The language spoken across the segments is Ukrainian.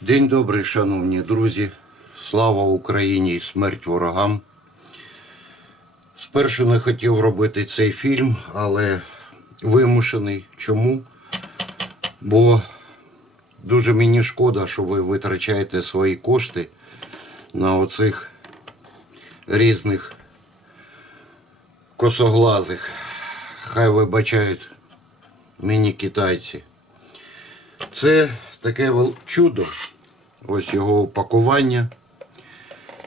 День добрий, шановні друзі. Слава Україні і смерть ворогам. Спершу не хотів робити цей фільм, але вимушений. Чому? Бо дуже мені шкода, що ви витрачаєте свої кошти на оцих різних косоглазих. Хай вибачають мені китайці. Це таке чудо. Ось його упакування.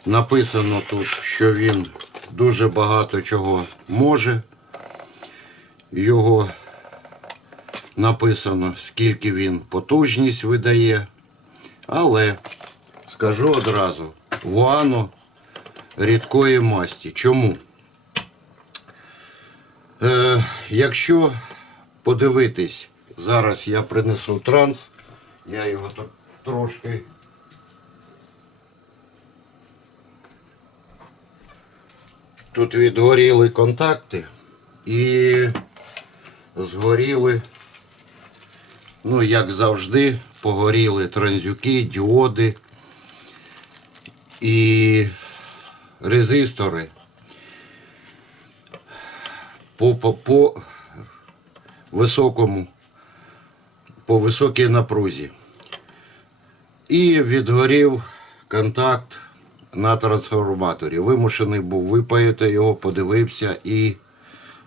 Написано тут, що він дуже багато чого може. Його написано, скільки він потужність видає. Але скажу одразу, вуано рідкої масті. Чому? Е, якщо подивитись, зараз я принесу транс, я його тут трошки. Тут відгоріли контакти і згоріли, ну, як завжди, погоріли транзюки, діоди і резистори по, по, по високому, по високій напрузі. І відгорів контакт на трансформаторі. Вимушений був випаяти його, подивився і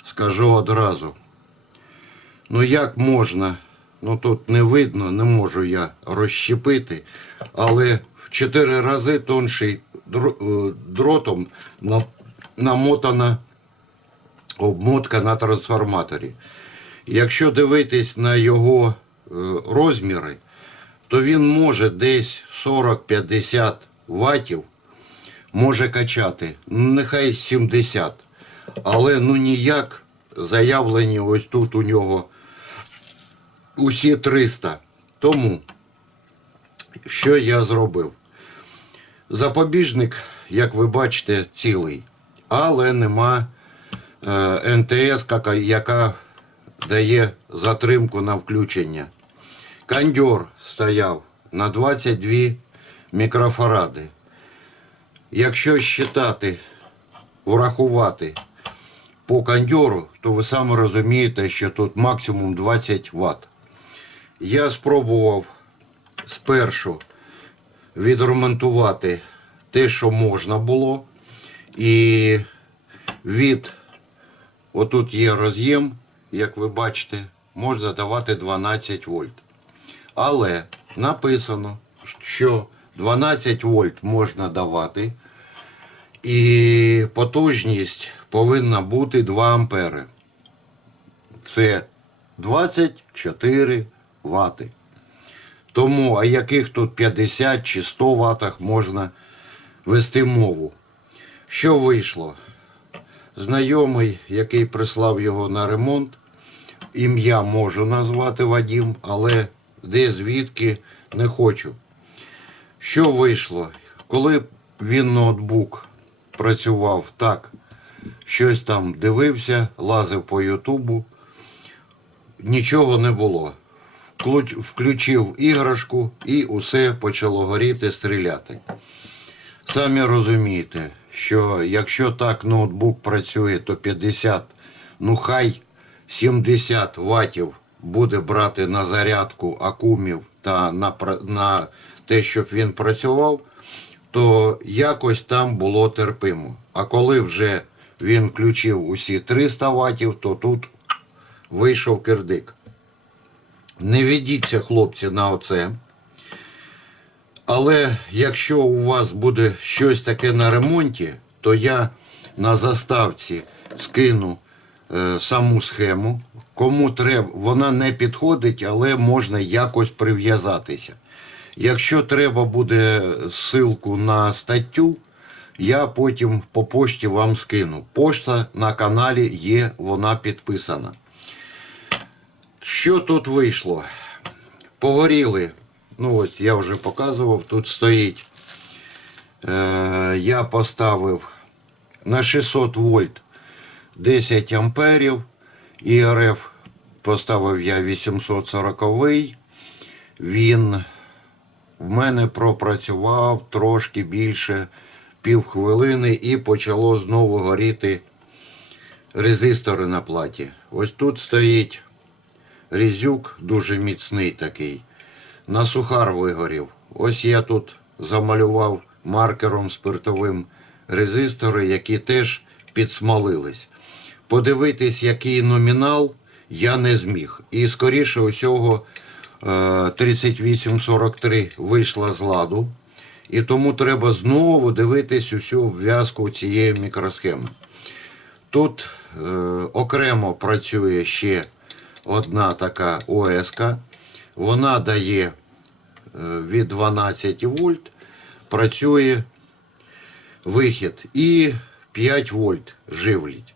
скажу одразу. Ну як можна, ну тут не видно, не можу я розщепити, але в чотири рази тонший е, дротом намотана обмотка на трансформаторі. Якщо дивитись на його е, розміри, то він може десь 40-50 ватів може качати, ну, нехай 70. Але ну ніяк заявлені ось тут у нього усі 300. Тому що я зробив? Запобіжник, як ви бачите, цілий, але нема е, НТС, яка- яка дає затримку на включення. Кондьор стояв на 22 мікрофаради. Якщо считати, врахувати по кондьору, то ви саме розумієте, що тут максимум 20 Вт. Я спробував спершу відремонтувати те, що можна було. І від отут є роз'єм, як ви бачите, можна давати 12 вольт. Але написано, що 12 вольт можна давати, і потужність повинна бути 2 ампери. Це 24 вати. Тому, а яких тут 50 чи 100 ватах можна вести мову? Що вийшло? Знайомий, який прислав його на ремонт, ім'я можу назвати Вадім, але де звідки не хочу. Що вийшло? Коли він ноутбук працював так, щось там дивився, лазив по Ютубу, нічого не було. Включив іграшку і усе почало горіти, стріляти. Самі розумієте, що якщо так ноутбук працює, то 50, ну хай 70 ватів буде брати на зарядку акумів та на, на те, щоб він працював, то якось там було терпимо. А коли вже він включив усі 300 ватів, то тут вийшов кирдик. Не ведіться, хлопці, на оце. Але якщо у вас буде щось таке на ремонті, то я на заставці скину саму схему. Кому треба, вона не підходить, але можна якось прив'язатися. Якщо треба буде ссылку на статтю, я потім по пошті вам скину. Пошта на каналі є, вона підписана. Що тут вийшло? Погоріли. Ну ось я вже показував, тут стоїть. Е, я поставив на 600 вольт 10 амперів. ІРФ поставив я 840. Він в мене пропрацював трошки більше півхвилини і почало знову горіти резистори на платі. Ось тут стоїть різюк, дуже міцний такий. На сухар вигорів. Ось я тут замалював маркером спиртовим резистори, які теж підсмалились. Подивитись, який номінал, я не зміг. І скоріше усього е, 3843 вийшла з ладу. І тому треба знову дивитись усю обв'язку цієї мікросхеми. Тут е, окремо працює ще одна така ОСК. Вона дає е, від 12 вольт, працює вихід і 5 вольт живлять.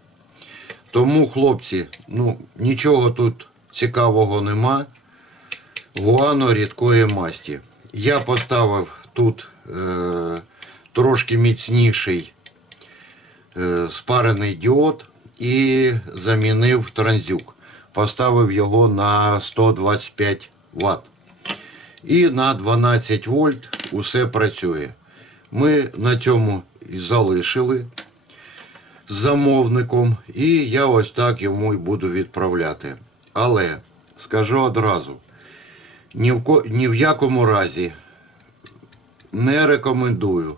Тому, хлопці, ну, нічого тут цікавого нема. Гуано рідкої масті. Я поставив тут е, трошки міцніший е, спарений діод і замінив транзюк. Поставив його на 125 Вт. І на 12 вольт усе працює. Ми на цьому залишили замовником, і я ось так йому і буду відправляти. Але скажу одразу: ні в, ко- ні в якому разі не рекомендую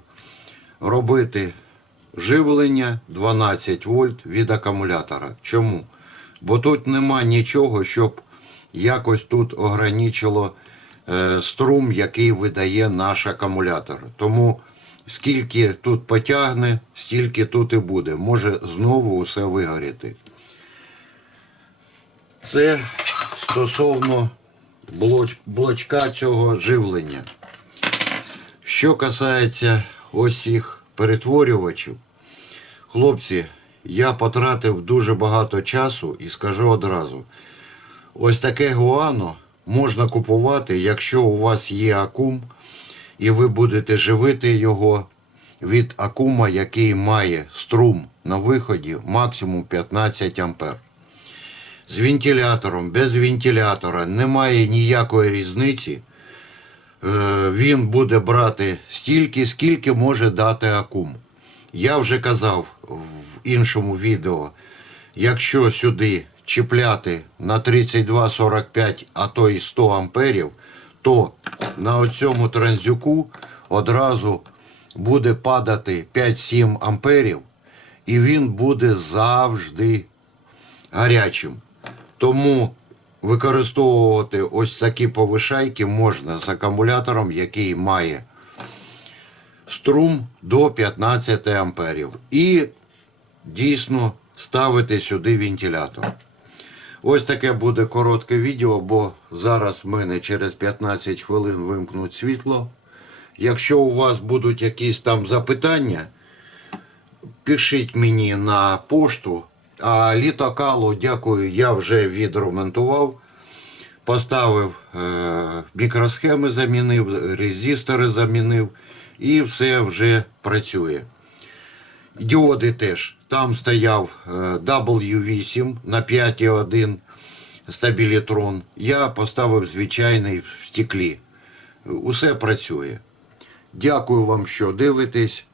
робити живлення 12 вольт від акумулятора. Чому? Бо тут нема нічого, щоб якось тут ограничило е, струм, який видає наш акумулятор. Тому скільки тут потягне, стільки тут і буде. Може знову усе вигоріти. Це стосовно блочка цього живлення. Що касається ось цих перетворювачів, хлопці, я потратив дуже багато часу і скажу одразу: ось таке гуано можна купувати, якщо у вас є акум, і ви будете живити його від акума, який має струм на виході максимум 15 ампер. З вентилятором, без вентилятора немає ніякої різниці. Е, Він буде брати стільки, скільки може дати акум. Я вже казав в іншому відео, якщо сюди чіпляти на 32-45, а то і 100 амперів, то на цьому транзюку одразу буде падати 5-7 амперів, і він буде завжди гарячим. Тому використовувати ось такі повишайки можна з акумулятором, який має струм до 15 амперів. І дійсно ставити сюди вентилятор. Ось таке буде коротке відео, бо зараз в мене через 15 хвилин вимкнуть світло. Якщо у вас будуть якісь там запитання, пишіть мені на пошту. А літокалу, дякую, я вже відремонтував. Поставив е, мікросхеми, замінив, резистори замінив і все вже працює. Діоди теж. Там стояв е, W8 на 5,1 стабілітрон. Я поставив звичайний в стеклі. Усе працює. Дякую вам, що дивитесь.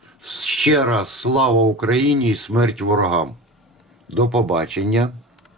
Ще раз слава Україні і смерть ворогам. До побачення.